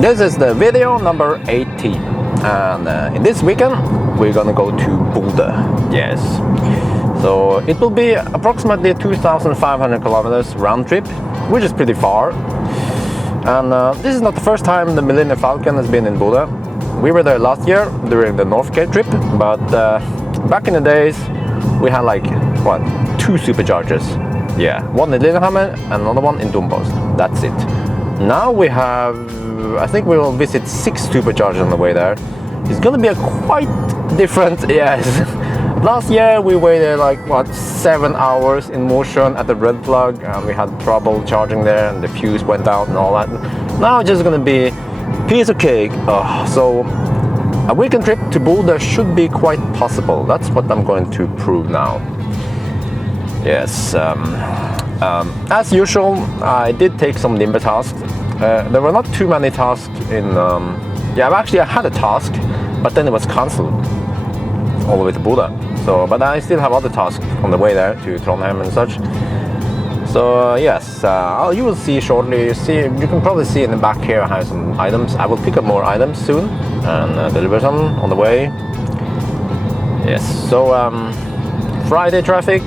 This is the video number 18, and in this weekend we're gonna go to Boulda. Yes, so it will be approximately 2,500 kilometers round trip, which is pretty far. And this is not the first time the Millennium Falcon has been in Boulda. We were there last year during the North Cape trip, but back in the days we had like what, 2 superchargers. Yeah, one in Lillehammer and another one in Dombås. That's it. Now we have, I think we will visit 6 superchargers on the way there. It's gonna be a quite different, yes. Last year we waited like what, 7 hours in motion at the red plug, and we had trouble charging there and the fuse went out and all that. Now it's just gonna be piece of cake. So a weekend trip to Boulda should be quite possible. That's what I'm going to prove now. Yes, as usual, I did take some limber tasks. There were not too many tasks in, I had a task, but then it was cancelled all the way to Boulda. So, but I still have other tasks on the way there to Trondheim and such. So yes, you will see shortly. You can probably see in the back here I have some items. I will pick up more items soon and deliver some on the way. Yes, so Friday traffic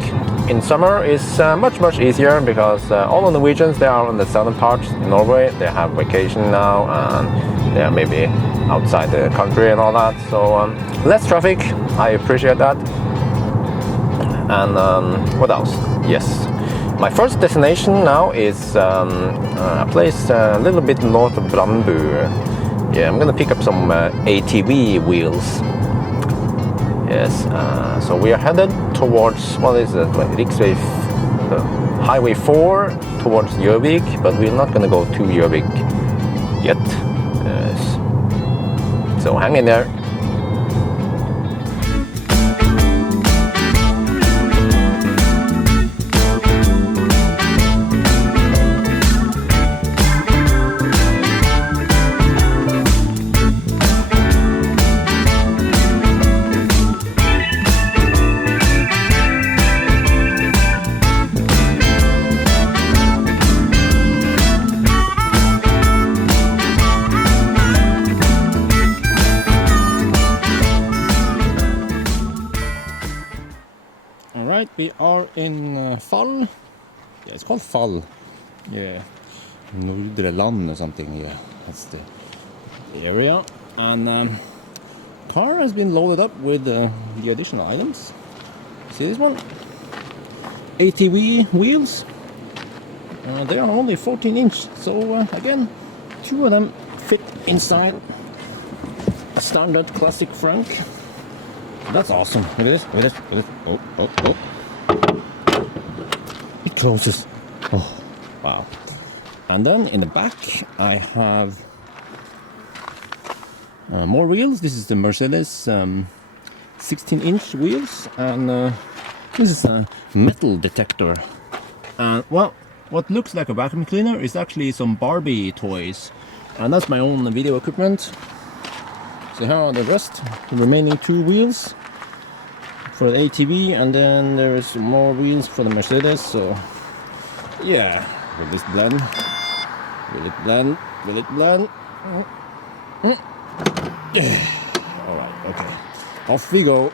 in summer is much easier because all the Norwegians, they are on the southern part in Norway. They have vacation now and they are maybe outside the country and all that. So less traffic, I appreciate that. And what else? Yes, my first destination now is a place a little bit north of Brandbu. Yeah, I'm gonna pick up some ATV wheels. Yes, so we are headed towards, what is it, Highway 4 towards Gjøvik, but we're not gonna go to Gjøvik yet. Yes. So hang in there. Alright, we are in Fall. Yeah, it's called Fall. Yeah, Nordre Land or something. Yeah, that's the area. And car has been loaded up with the additional items. See this one? ATV wheels. They are only 14 inch, so again, 2 of them fit inside a standard classic Frank. That's awesome. Look at this, look at this, look at this. Oh. It closes. Oh, wow. And then in the back, I have more wheels. This is the Mercedes 16-inch wheels. And this is a metal detector. And well, what looks like a vacuum cleaner is actually some Barbie toys. And that's my own video equipment. So here are the rest, the remaining 2 wheels for the ATV, and then there's more wheels for the Mercedes. So yeah, will this blend? Will it blend? Will it blend? Alright, okay. Off we go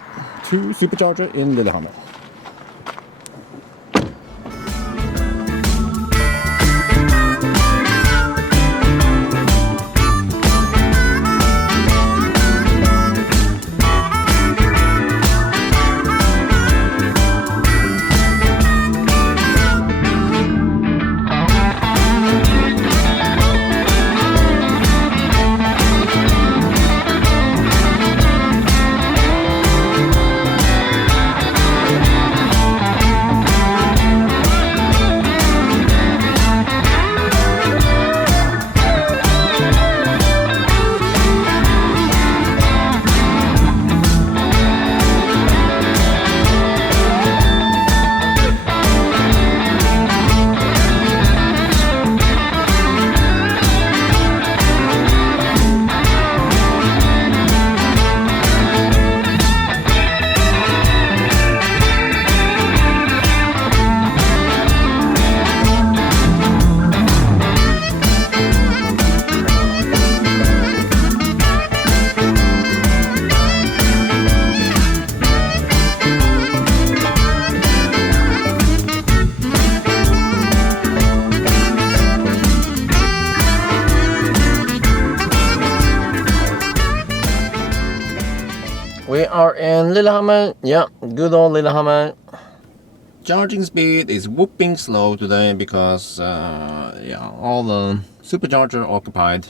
to supercharger in Lillehammer. are in Lillehammer. Yeah, good old Lillehammer. Charging speed is whooping slow today because yeah, all the supercharger occupied.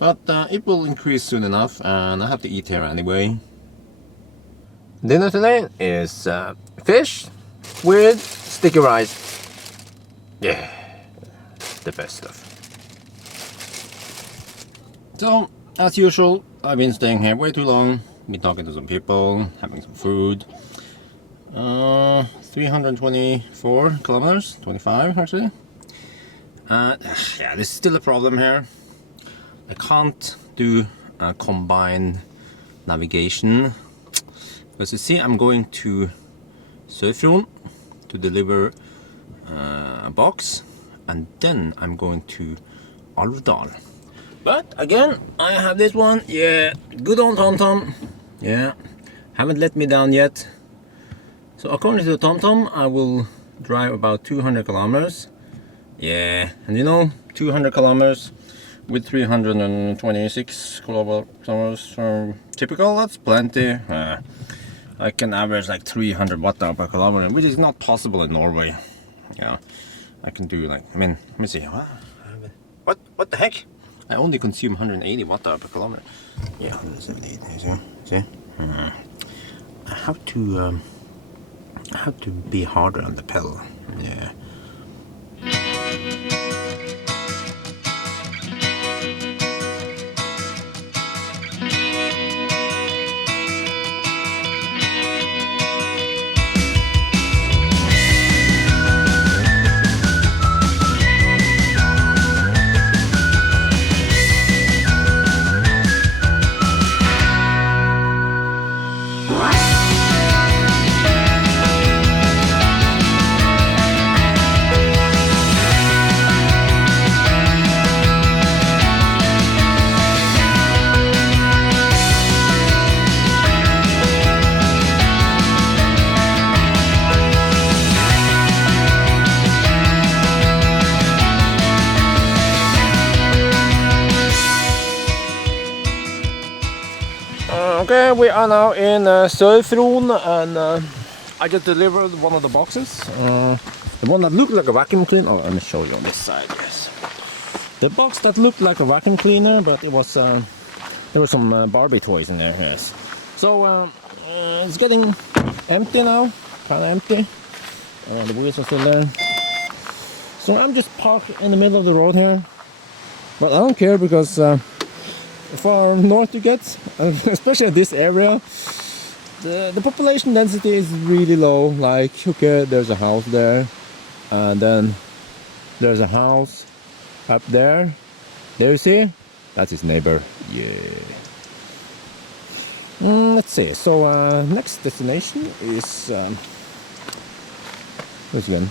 But it will increase soon enough, and I have to eat here anyway. Dinner today is fish with sticky rice. Yeah, the best stuff. So, as usual, I've been staying here way too long. Been talking to some people, having some food. 324 kilometers, 25 actually. Yeah, this is still a problem here. I can't do a combined navigation because you see I'm going to Sørfjorden to deliver a box, and then I'm going to Alvdal. But again, I have this one. Yeah, good old TomTom. Yeah, haven't let me down yet. So according to the TomTom, I will drive about 200 kilometers. Yeah, and you know, 200 kilometers with 326 kilometers typical, that's plenty. I can average like 300 watt-hour per kilometer, which is not possible in Norway. Yeah, I can do like, I mean, let me see. What the heck? I only consume 180 watt-hour per kilometer. Yeah, 178. See? I have to be harder on the pedal. Yeah. Okay, we are now in Sørfjorden, and I just delivered one of the boxes. The one that looked like a vacuum cleaner. Oh, let me show you on this side. Yes, the box that looked like a vacuum cleaner, but it was there were some Barbie toys in there. Yes, so it's getting empty now, kind of empty. The wheels are still there. So I'm just parked in the middle of the road here, but I don't care because. The far north you get, especially in this area, the population density is really low. Like, okay, there's a house there, and then there's a house up there. There you see? That's his neighbor. Yeah. Let's see. So next destination is where's again?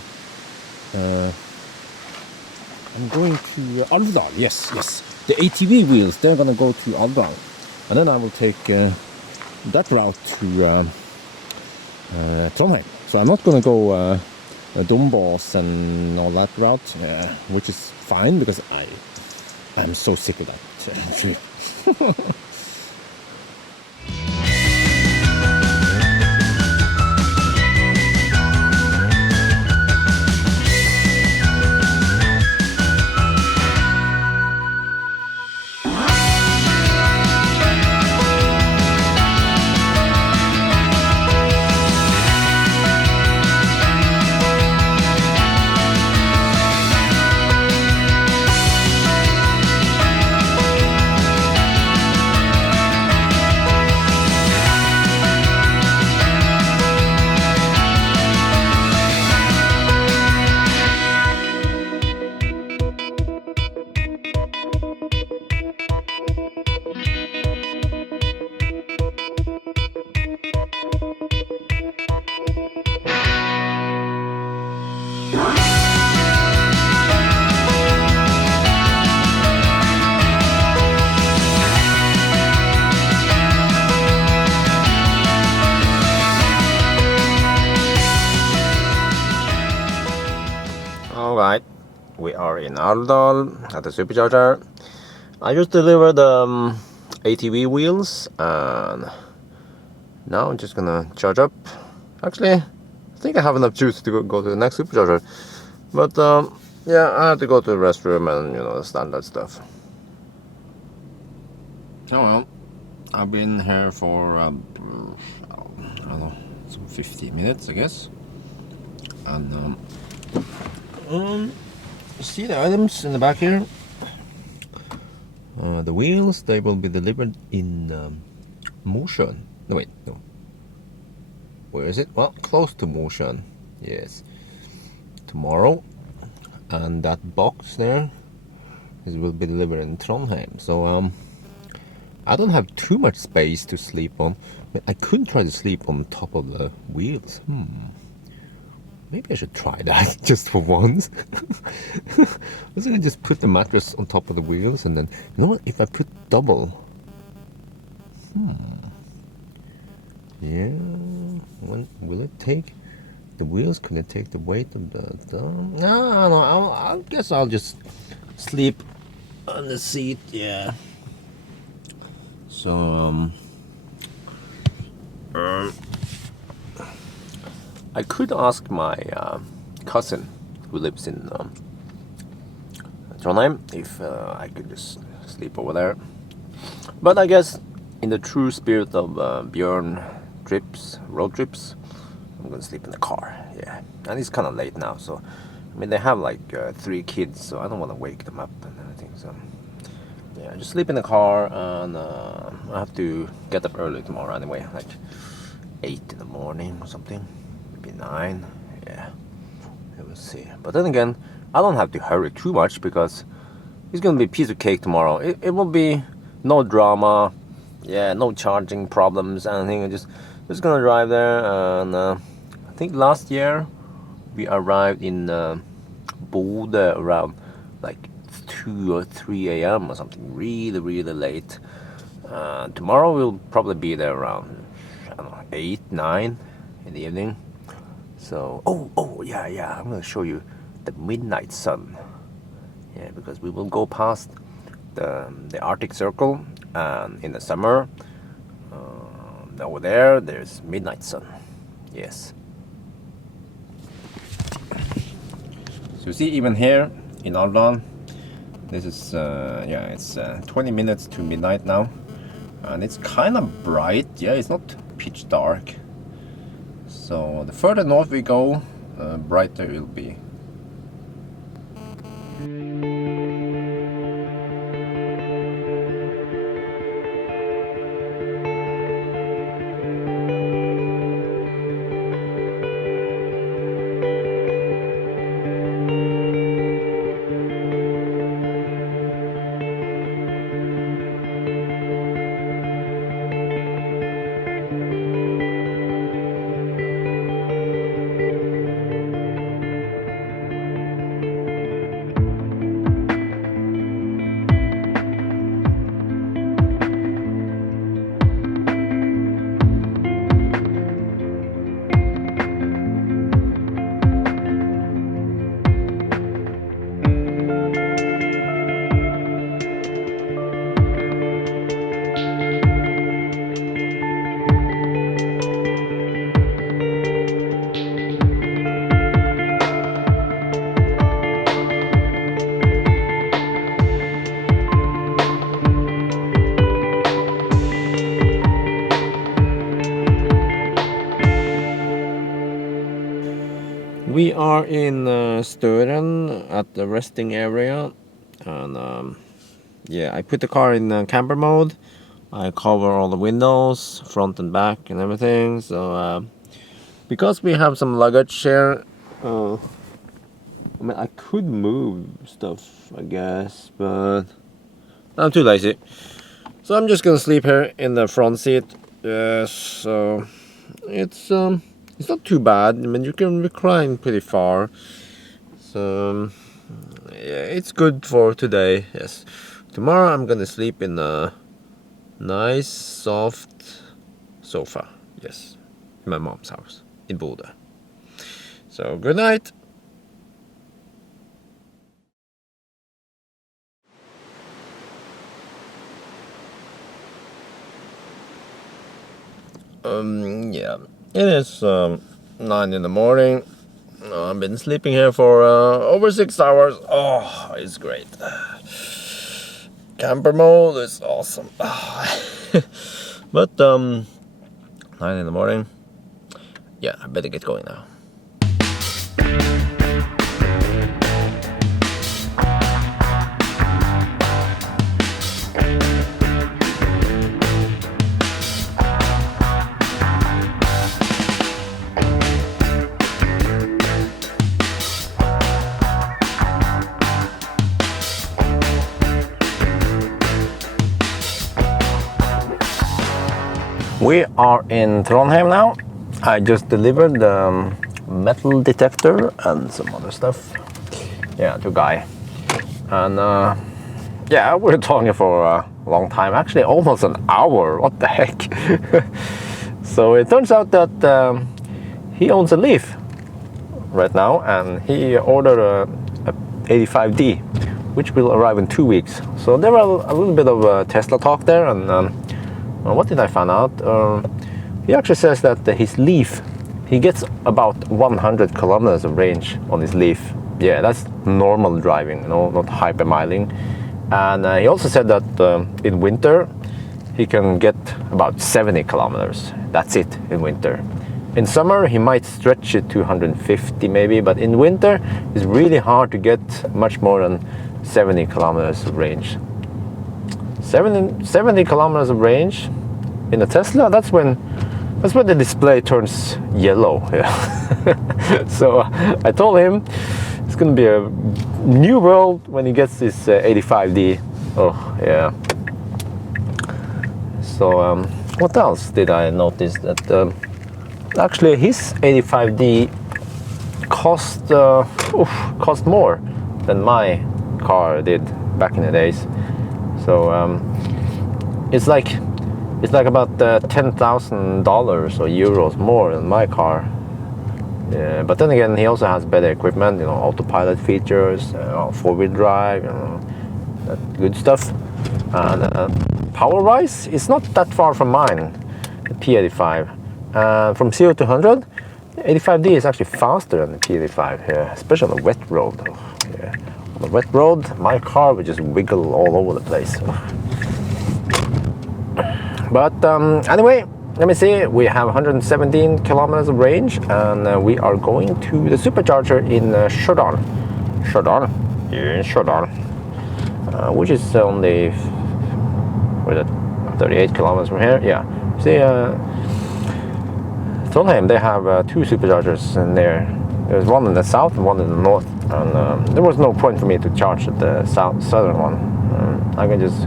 I'm going to Alvdal. Yes. The ATV wheels, they're gonna go to Alvdal, and then I will take that route to Trondheim. So I'm not gonna go Dombås and all that route, which is fine because I'm so sick of that trip. Alright, we are in Alvdal at the supercharger. I just delivered ATV wheels, and Now I'm just gonna charge up. Actually, I think I have enough juice to go to the next supercharger. But yeah, I have to go to the restroom and the standard stuff. Oh well, I've been here for I don't know, some 15 minutes, I guess. And you see the items in the back here. The wheels, they will be delivered in Mosjøen. No, wait, no. Where is it? Well, close to Mosjøen. Yes. Tomorrow. And that box there will be delivered in Trondheim. So I don't have too much space to sleep on. I could try to sleep on top of the wheels. Maybe I should try that just for once. I was gonna just put the mattress on top of the wheels, and then you know what? If I put double, yeah, when will it take the wheels? Can it take the weight of the? No. I guess I'll just sleep on the seat. Yeah. So I could ask my cousin who lives in Trondheim if I could just sleep over there. But I guess in the true spirit of Björn road trips, I'm gonna sleep in the car. Yeah, and it's kind of late now, so I mean they have like 3 kids, so I don't want to wake them up and everything. So yeah, just sleep in the car, and I have to get up early tomorrow anyway, like 8 in the morning or something. 9, yeah, we'll see. But then again, I don't have to hurry too much because it's gonna be a piece of cake tomorrow. It will be no drama, yeah, no charging problems, anything. I'm just gonna drive there, and I think last year we arrived in Bodø around like 2 or 3 a.m. or something, really late. Tomorrow we'll probably be there around, I don't know, 8, 9 in the evening. So, yeah, I'm gonna show you the midnight sun. Yeah, because we will go past the Arctic Circle, and in the summer, over there's midnight sun. Yes. So you see, even here in Arendal, this is yeah, it's 20 minutes to midnight now, and it's kind of bright. Yeah, it's not pitch dark. So the further north we go, brighter it will be. We are in Støren at the resting area, and yeah, I put the car in camper mode. I cover all the windows, front and back and everything. So because we have some luggage here, I mean I could move stuff, I guess, but I'm too lazy. So I'm just gonna sleep here in the front seat. Yes, so it's not too bad. I mean, you can recline pretty far. So yeah, it's good for today. Yes. Tomorrow I'm gonna sleep in a nice soft sofa. Yes, in my mom's house in Boulda. So good night. Yeah, it is 9 in the morning. I've been sleeping here for over 6 hours. Oh, it's great. Camper mode is awesome. But 9 in the morning. Yeah, I better get going now. We are in Trondheim now. I just delivered the metal detector and some other stuff. Yeah, to a guy. And yeah, we're talking for a long time. Actually, almost an hour. What the heck? So it turns out that he owns a Leaf right now, and he ordered a 85D, which will arrive in 2 weeks. So there was a little bit of Tesla talk there, and what did I find out? He actually says that his Leaf, he gets about 100 kilometers of range on his Leaf. Yeah, that's normal driving, you know, not hypermiling. And he also said that in winter, he can get about 70 kilometers. That's it in winter. In summer, he might stretch it to 150 maybe, but in winter, it's really hard to get much more than 70 kilometers of range. 70 kilometers of range in a Tesla, that's when the display turns yellow. Yeah. So I told him it's gonna be a new world when he gets this 85D. Oh yeah. So what else did I notice? That actually his 85D cost more than my car did back in the days. So it's like about $10,000 or euros more than my car. Yeah, but then again, he also has better equipment, you know, autopilot features, four-wheel drive, you know, that good stuff. And power-wise, it's not that far from mine, the P85. From 0 to 100, the 85D is actually faster than the P85 here, especially on a wet road. Yeah. On a wet road, my car would just wiggle all over the place. But anyway, let me see. We have 117 kilometers of range, and we are going to the supercharger in Stjørdal, which is only, what is it, 38 kilometers from here. Yeah. See, Trondheim, they have two superchargers in there. There's one in the south and one in the north, and there was no point for me to charge at the southern one. I can just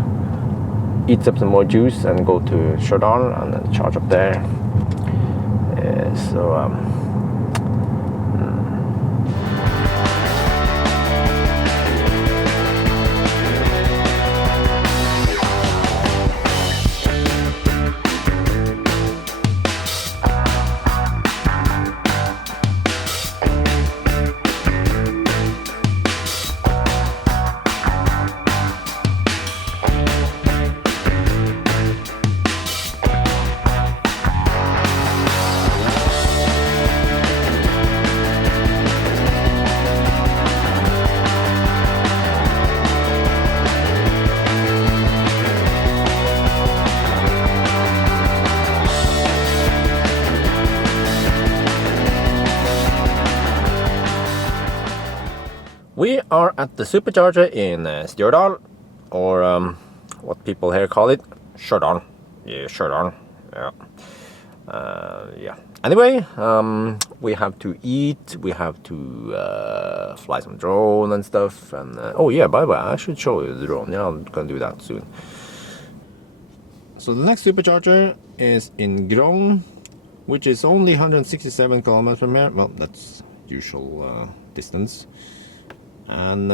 eat up some more juice and go to Stjørdal and then charge up there. We are at the supercharger in Stjørdal, or what people here call it, Stjørdal. Yeah, Stjørdal. Yeah. Yeah. Anyway, we have to eat. We have to fly some drone and stuff. And oh yeah, by the way, I should show you the drone. Yeah, I'm gonna do that soon. So the next supercharger is in Grong, which is only 167 kilometers from here. Well, that's usual distance. And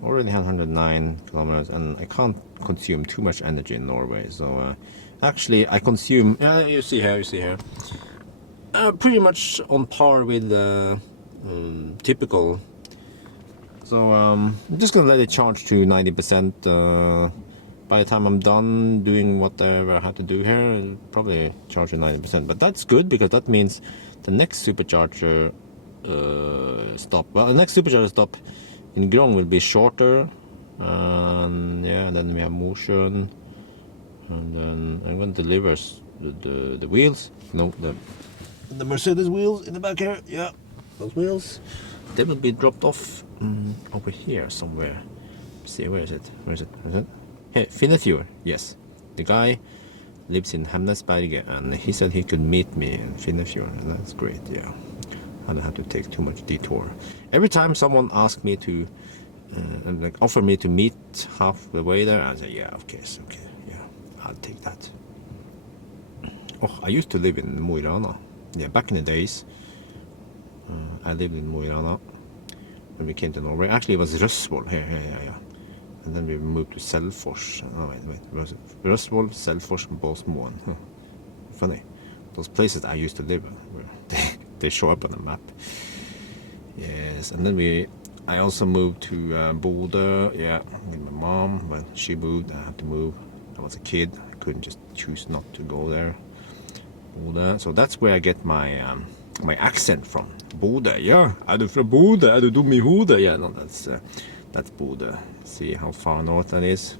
already had 109 kilometers, and I can't consume too much energy in Norway. So actually, I consume. You see here, pretty much on par with typical. So I'm just gonna let it charge to 90%. by the time I'm done doing whatever I had to do here, it'll probably charge you 90%. But that's good because that means the next supercharger stop. Well, the next supercharger stop in Grong will be shorter. And yeah, then we have motion. And then I'm going to deliver the wheels. No, the Mercedes wheels in the back here. Yeah, those wheels. They will be dropped off over here somewhere. Let's see, where is it? Where is it? Where is it? Hey, Finnefjord. Yes, the guy lives in Hemnesberget, and he said he could meet me in Finnefjord, and that's great. Yeah, I don't have to take too much detour. Every time someone asks me to, like offer me to meet half the way there, I say, yeah, okay, yeah, I'll take that. Oh, I used to live in Mo i Rana. Yeah, back in the days, I lived in Mo i Rana when we came to Norway. Actually, it was Røsvoll. Yeah. And then we moved to Selfors. Oh, wait. Røsvoll, Selfors, and Båsmoen. Huh. Funny. Those places I used to live in, they show up on the map. Yes, and then I also moved to Boulda. Yeah, with my mom. When she moved, I had to move. I was a kid. I couldn't just choose not to go there. Boulda. So that's where I get my my accent from. Bodø. Yeah, I'm from Bodø. Er du dum i hodet? Yeah, no, that's Bodø. See how far north that is.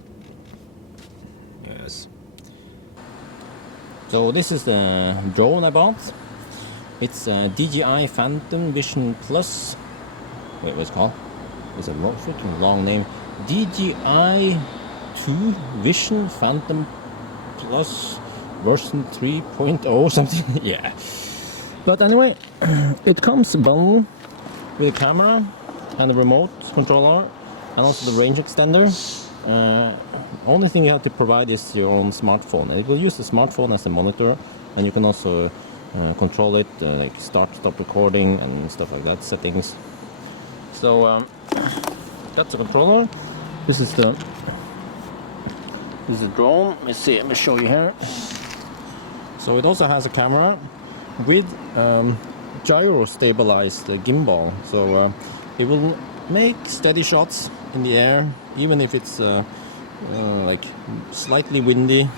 Yes. So this is the drone I bought. It's a DJI Phantom Vision Plus. Wait, what's it called? It's a freaking long name. DJI 2 Vision Phantom Plus version 3.0 something. Yeah. But anyway, it comes bundled with a camera and a remote controller and also the range extender. Only thing you have to provide is your own smartphone. It will use the smartphone as a monitor, and you can also control it, like start, stop recording and stuff like that, settings. So that's the controller. This is the drone. Let me see. Let me show you here. So it also has a camera with gyro stabilized gimbal. So it will make steady shots in the air, even if it's like slightly windy.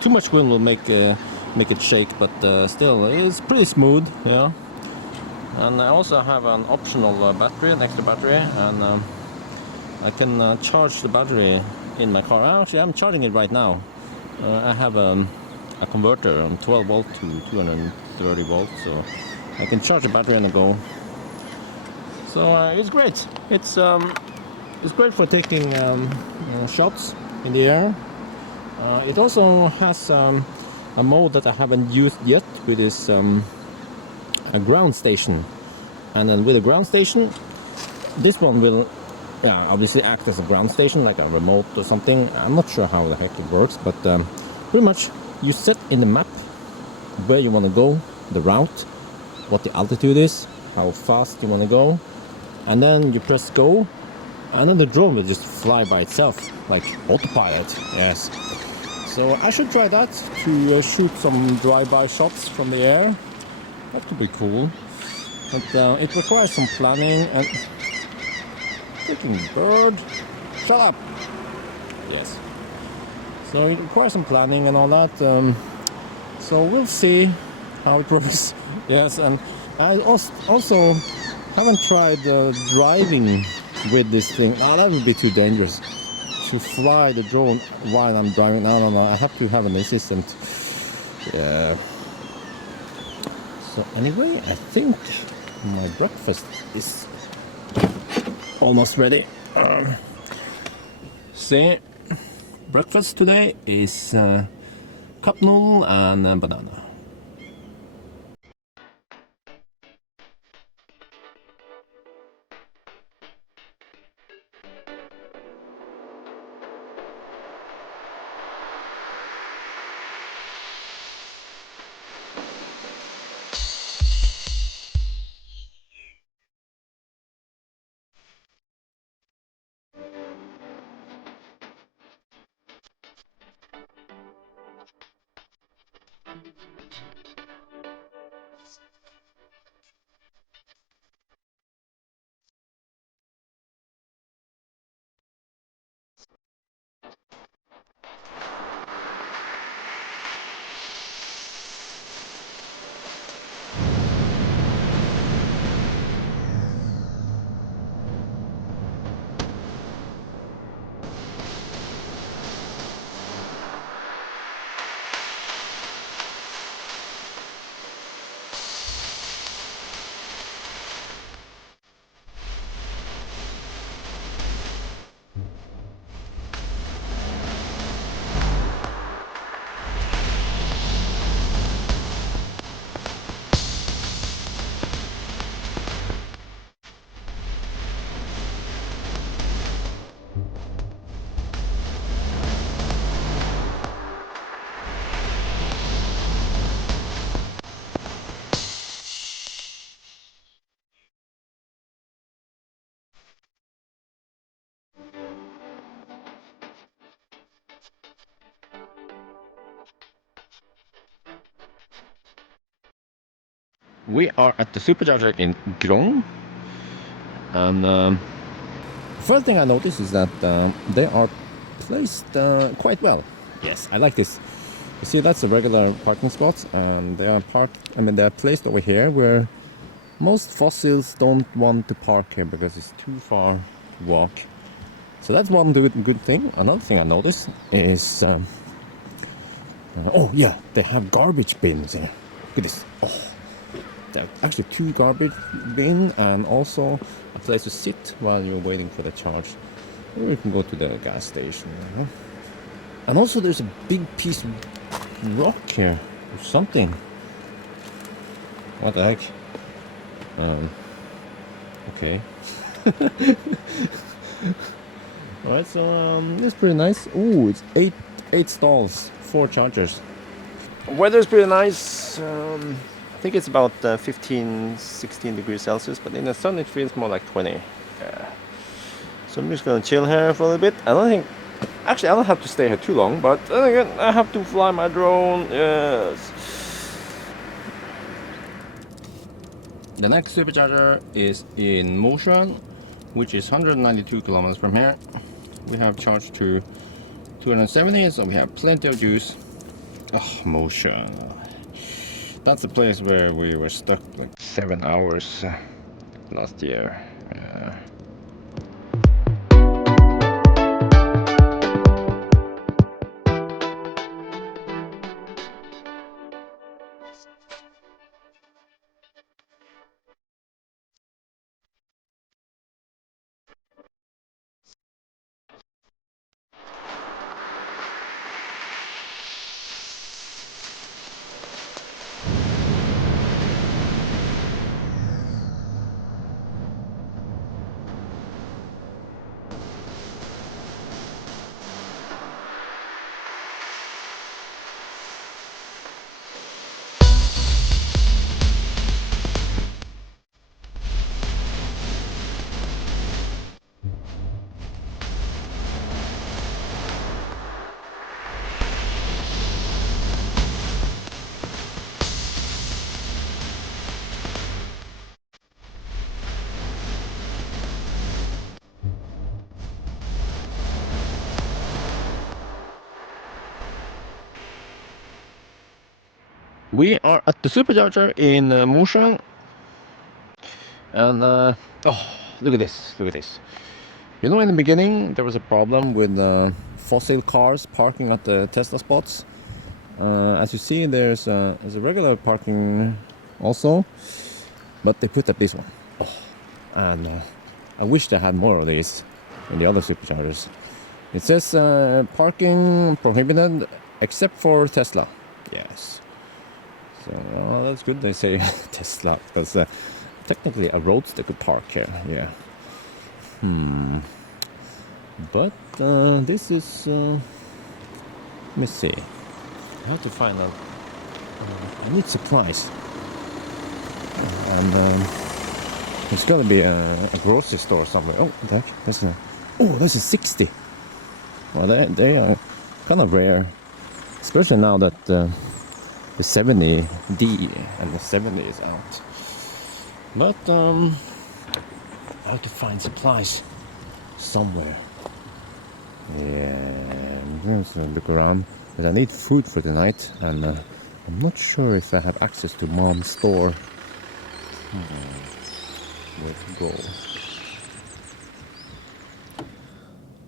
Too much wind will make it shake, but still it's pretty smooth. Yeah. And I also have an optional battery, an extra battery, and I can charge the battery in my car. Actually, I'm charging it right now. I have a converter from 12 volt to 230 volts, so I can charge the battery and go. So it's great. It's great for taking shots in the air. It also has a mode that I haven't used yet, which is a ground station. And then with a ground station, this one will obviously act as a ground station, like a remote or something. I'm not sure how the heck it works, but pretty much you set in the map where you want to go, the route, what the altitude is, how fast you want to go, and then you press go, and then the drone will just fly by itself, like autopilot. Yes. So I should try that to shoot some drive-by shots from the air. That could be cool. But it requires some planning and... Freaking bird! Shut up! Yes. So it requires some planning and all that. So we'll see how it works. Yes, and I also haven't tried driving with this thing. That would be too dangerous. To fly the drone while I'm driving. No. I have to have an assistant. Yeah. So anyway, I think my breakfast is almost ready. See, breakfast today is cup noodle and banana. We are at the supercharger in Grong, and first thing I noticed is that they are placed quite well. Yes, I like this. You see, that's a regular parking spot, and they are parked. I mean, they are placed over here where most fossils don't want to park here because it's too far to walk. So that's one good thing. Another thing I noticed is, oh yeah, they have garbage bins here. Look at this. Oh, there are actually 2 garbage bins and also a place to sit while you're waiting for the charge. Or you can go to the gas station. You know? And also there's a big piece of rock here or something. What the heck? Okay. Alright, so it's pretty nice. Oh, it's eight stalls, 4 chargers. Weather's pretty nice. I think it's about 15, 16 degrees Celsius, but in the sun it feels more like 20. Yeah. So I'm just gonna chill here for a little bit. Actually I don't have to stay here too long, but then again I have to fly my drone. Yes. The next supercharger is in Mosjøen, which is 192 kilometers from here. We have charged to 270, so we have plenty of juice. Oh, Mosjøen. That's the place where we were stuck like 7 hours last year. We are at the supercharger in Mosjøen, and oh, look at this! Look at this! You know, in the beginning there was a problem with fossil cars parking at the Tesla spots. As you see, there's a regular parking also, but they put up this one. Oh, and I wish they had more of these in the other superchargers. It says parking prohibited except for Tesla. Yes. So that's good they say Tesla, because technically a roadster could park here. Yeah. But this is. Let me see. I have to find out. I need supplies. And there's gotta be a grocery store somewhere. Oh, that's a 60. Well, they are kind of rare, especially now that the 70D and the 70 is out. But I have to find supplies somewhere. Yeah, I'm going to look around, but I need food for tonight, and I'm not sure if I have access to Mom's store. Where to go?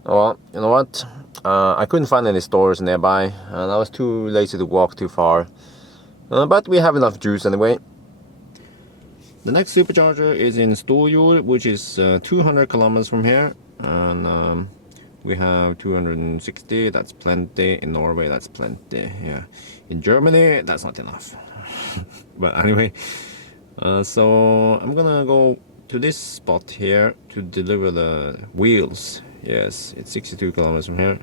Oh, well, you know what? I couldn't find any stores nearby, and I was too lazy to walk too far. But we have enough juice anyway. The next supercharger is in Storjord, which is 200 kilometers from here, and we have 260. That's plenty. In Norway, that's plenty. Yeah. In Germany, that's not enough. But anyway, so I'm gonna go to this spot here to deliver the wheels. Yes, it's 62 kilometers from here.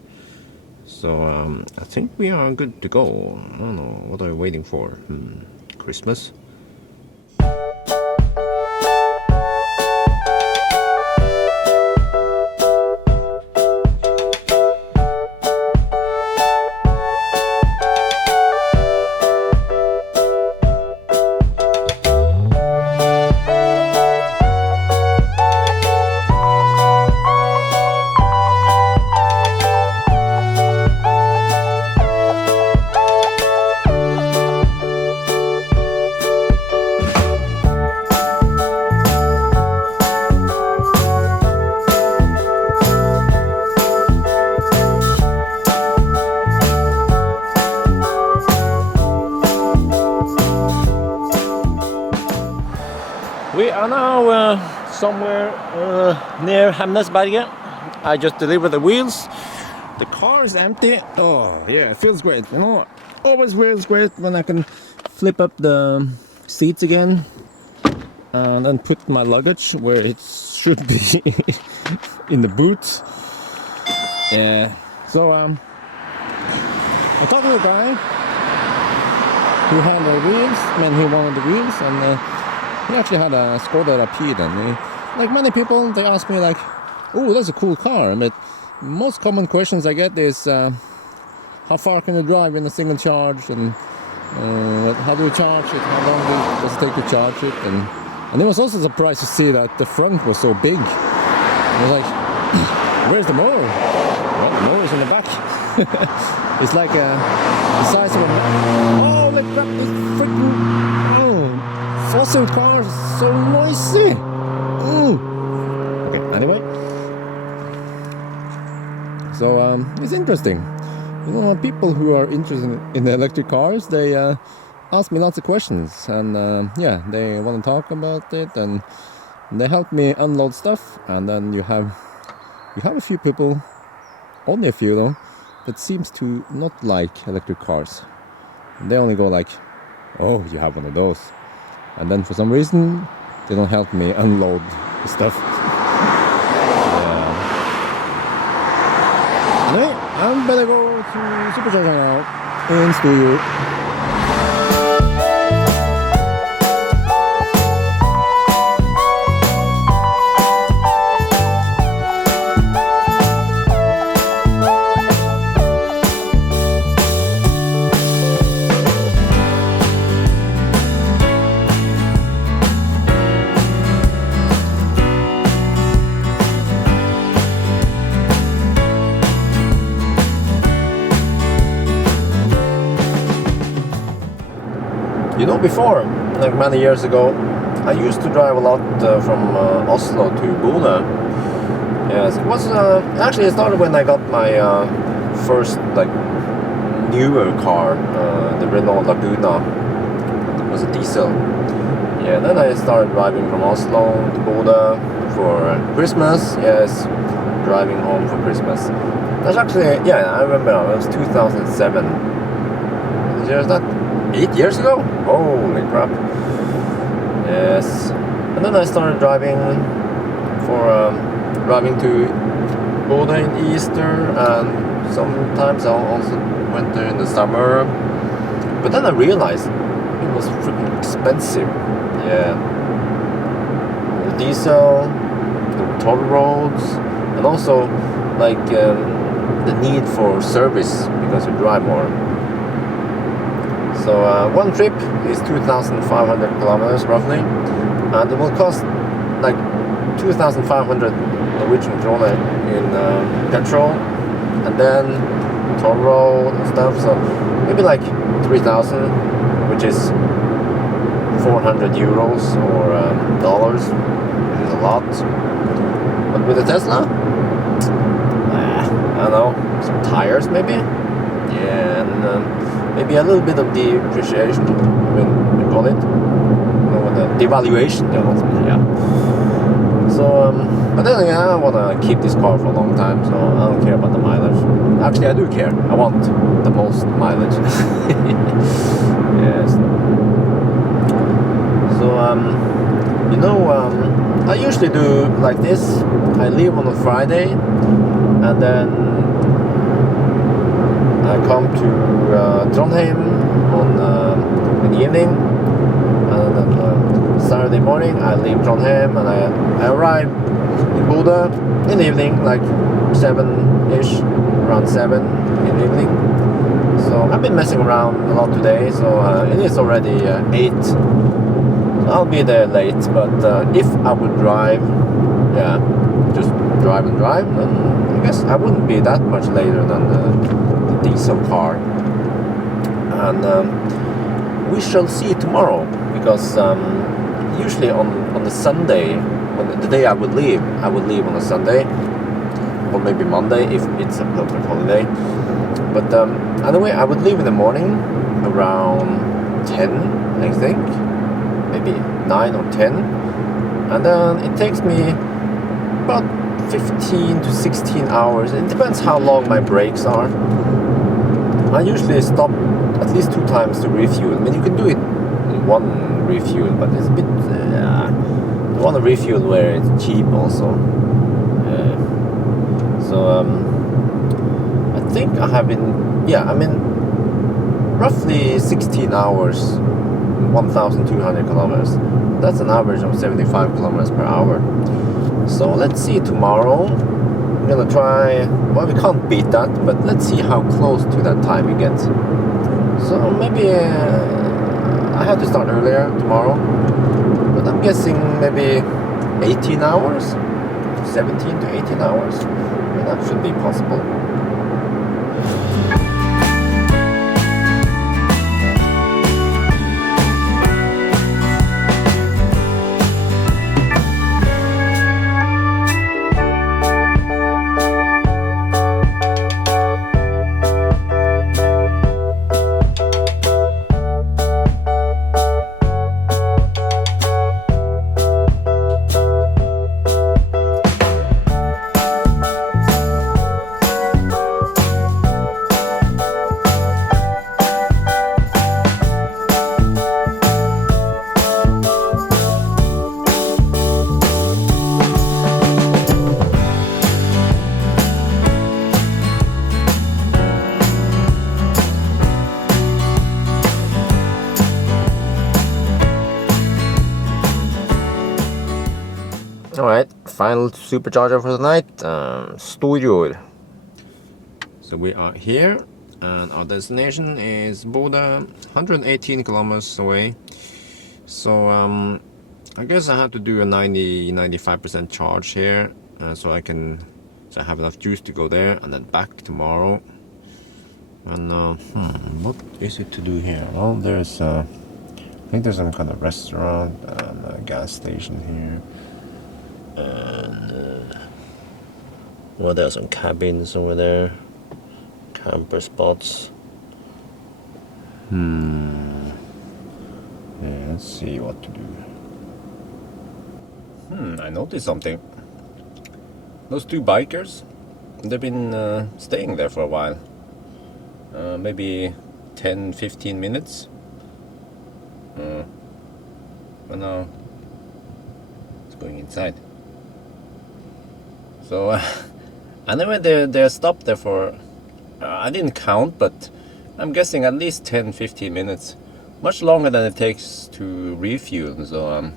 So I think we are good to go. I don't know, what are we waiting for? Christmas? somewhere near Hemnesberget. I just delivered the wheels. The car is empty. Oh yeah, it feels great. You know, always feels great when I can flip up the seats again and then put my luggage where it should be in the boot. Yeah. So I talked to the guy who had the wheels, who wanted the wheels, and he actually had a Skoda Rapid. And like many people, they ask me like, "Oh, that's a cool car." But most common questions I get is, how far can you drive in a single charge, and how do you charge it? How long does it take to charge it? And it was also surprised to see that the front was so big. I was like, "Where's the motor?" Well, the motor's in the back. It's like the size of a... Oh, they crap! This freaking fossil cars are so noisy. Okay. Anyway. So it's interesting. You know, people who are interested in electric cars, they ask me lots of questions, and yeah, they want to talk about it, and they help me unload stuff. And then you have a few people, only a few though, that seems to not like electric cars. They only go like, "Oh, you have one of those," and then for some reason they don't help me unload the stuff. Anyway, I better go to Supercharger now in studio. You know, before, like many years ago, I used to drive a lot from Oslo to Boulda. Yes, it was actually it started when I got my first like newer car, the Renault Laguna. It was a diesel. Yeah, then I started driving from Oslo to Boulda for Christmas. Yes, driving home for Christmas. That's actually, yeah, I remember it was 2007. Is that 8 years ago? Holy crap. Yes. And then I started driving to Bodø in Easter, and sometimes I also went there in the summer. But then I realized it was freaking expensive. Yeah. The diesel, the toll roads, and also like the need for service because you drive more. So one trip is 2,500 kilometers roughly, and it will cost like 2,500 Norwegian kroner in petrol, and then toll road and stuff. So maybe like 3,000, which is 400 euros or dollars, which is a lot. But with the Tesla, I don't know, some tires maybe, yeah, and maybe a little bit of depreciation, we call it, the devaluation, yeah. So, but then again, I want to keep this car for a long time, so I don't care about the mileage. Actually, I do care. I want the most mileage. Yes. So, you know, I usually do like this. I leave on a Friday, and then I come to Trondheim in the evening, and then Saturday morning I leave Trondheim, and I arrive in Bodø in the evening, like 7-ish, around 7 in the evening. So I've been messing around a lot today, so it is already 8. So I'll be there late, but if I would drive, yeah, just drive, then I guess I wouldn't be that much later than the diesel car. And we shall see tomorrow, because usually on the Sunday, on the day I would leave on a Sunday, or maybe Monday if it's a public holiday. But anyway, I would leave in the morning around 10, I think, maybe 9 or 10, and then it takes me about 15 to 16 hours. It depends how long my breaks are. I usually stop at least 2 times to refuel. I mean, you can do it in one refuel, but it's a bit... you want to refuel where it's cheap also. I think I have been... Yeah, I mean, roughly 16 hours, 1,200 kilometers. That's an average of 75 kilometers per hour. So let's see tomorrow. I'm gonna try... Well, we can't beat that, but let's see how close to that time we get. So maybe I have to start earlier tomorrow, but I'm guessing maybe 18 hours, 17 to 18 hours. And that should be possible. Alright, final supercharger for the night, Storjord. So we are here, and our destination is Bodø, 118 kilometers away. So I guess I have to do a 90-95% charge here, so I have enough juice to go there and then back tomorrow. And what is it to do here? Well, there's I think there's some kind of restaurant and a gas station here. And well, there are some cabins over there, camper spots. Yeah, let's see what to do. I noticed something. Those 2 bikers, they've been staying there for a while. Maybe 10-15 minutes. But now it's going inside. So anyway, they're stopped there for I didn't count, but I'm guessing at least 10-15 minutes, much longer than it takes to refuel. So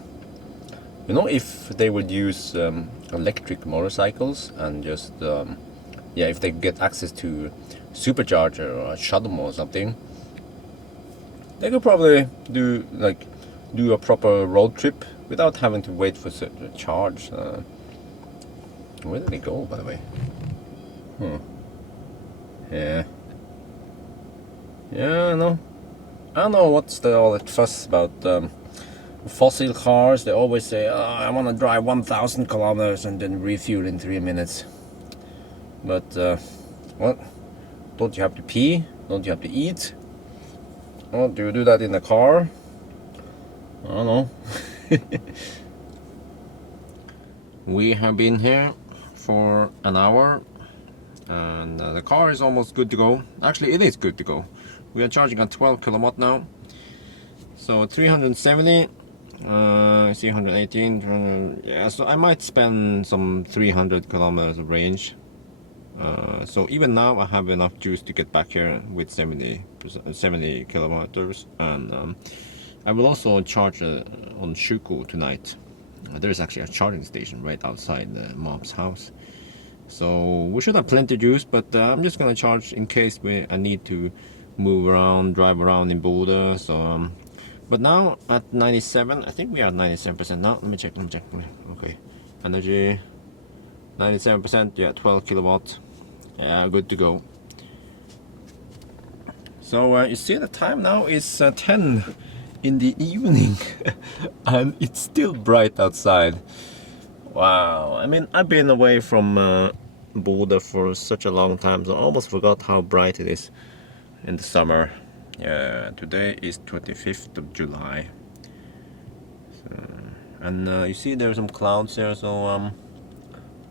you know, if they would use electric motorcycles and just yeah, if they get access to supercharger or a shuttle or something, they could probably do a proper road trip without having to wait for a charge. Where did they go, by the way? Yeah, I don't know what's all that fuss about fossil cars. They always say, oh, I want to drive 1,000 kilometers and then refuel in 3 minutes. But what? Don't you have to pee? Don't you have to eat? Oh, do you do that in the car? I don't know. We have been here for an hour, and the car is almost good to go. Actually, it is good to go. We are charging at 12 kilowatt now. So 370, I see 118, 300, yeah, so I might spend some 300 kilometers of range. So even now I have enough juice to get back here with 70 kilometers, and I will also charge on Sjuko tonight. There's actually a charging station right outside Mom's house, so we should have plenty of juice. But I'm just gonna charge in case I need to move around, drive around in Boulda. So but now at 97, I think we are at 97% now. Let me check. Okay, energy 97%. Yeah, 12 kilowatt. Yeah, good to go. So you see the time now is 10 in the evening and it's still bright outside. Wow, I mean, I've been away from Bodø for such a long time, so I almost forgot how bright it is in the summer. Yeah, today is 25th of July. So, and you see there's some clouds there, so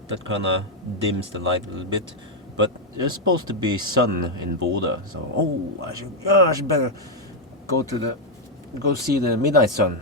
that kind of dims the light a little bit. But there's supposed to be sun in Bodø, so I should better go see the midnight sun.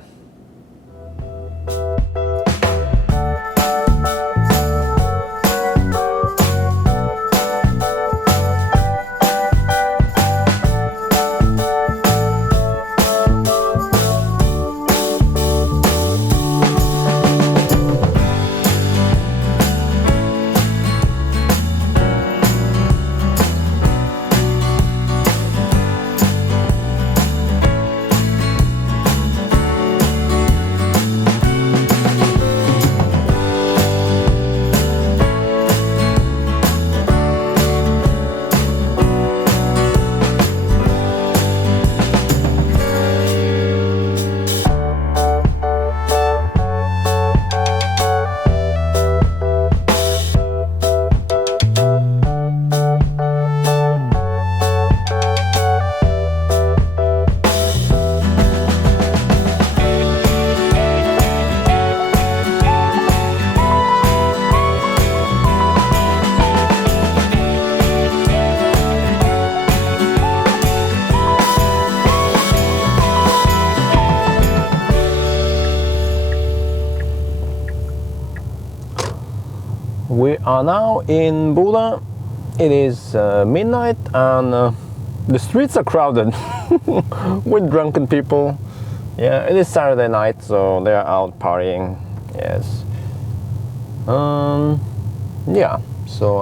We are now in Boulda. It is midnight and the streets are crowded with drunken people. Yeah, it is Saturday night, so they are out partying. Yes. Yeah. So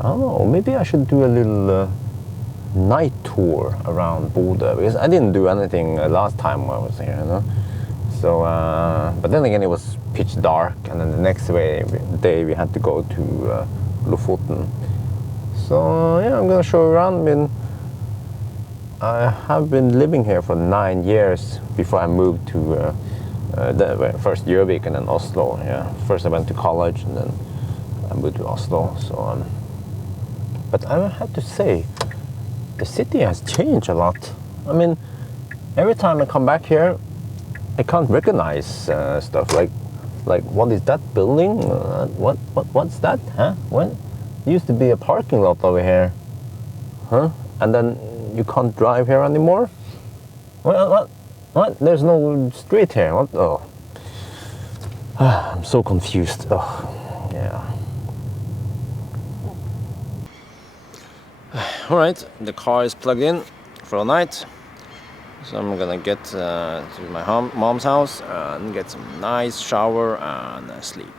I don't know. Maybe I should do a little night tour around Boulda, because I didn't do anything last time I was here, you know. So, but then again, it was pitch dark, and then the next day we had to go to Lofoten. So yeah, I'm gonna show you around. I mean, I have been living here for 9 years before I moved to first Gjøvik and then Oslo. Yeah, first I went to college and then I moved to Oslo. So, but I have to say, the city has changed a lot. I mean, every time I come back here, I can't recognize stuff like what is that building? What's that? Huh? What? There used to be a parking lot over here, huh? And then you can't drive here anymore. What? There's no street here. What? Oh, I'm so confused. Oh, yeah. All right, the car is plugged in for the night. So I'm gonna get to my mom's house and get some nice shower and sleep.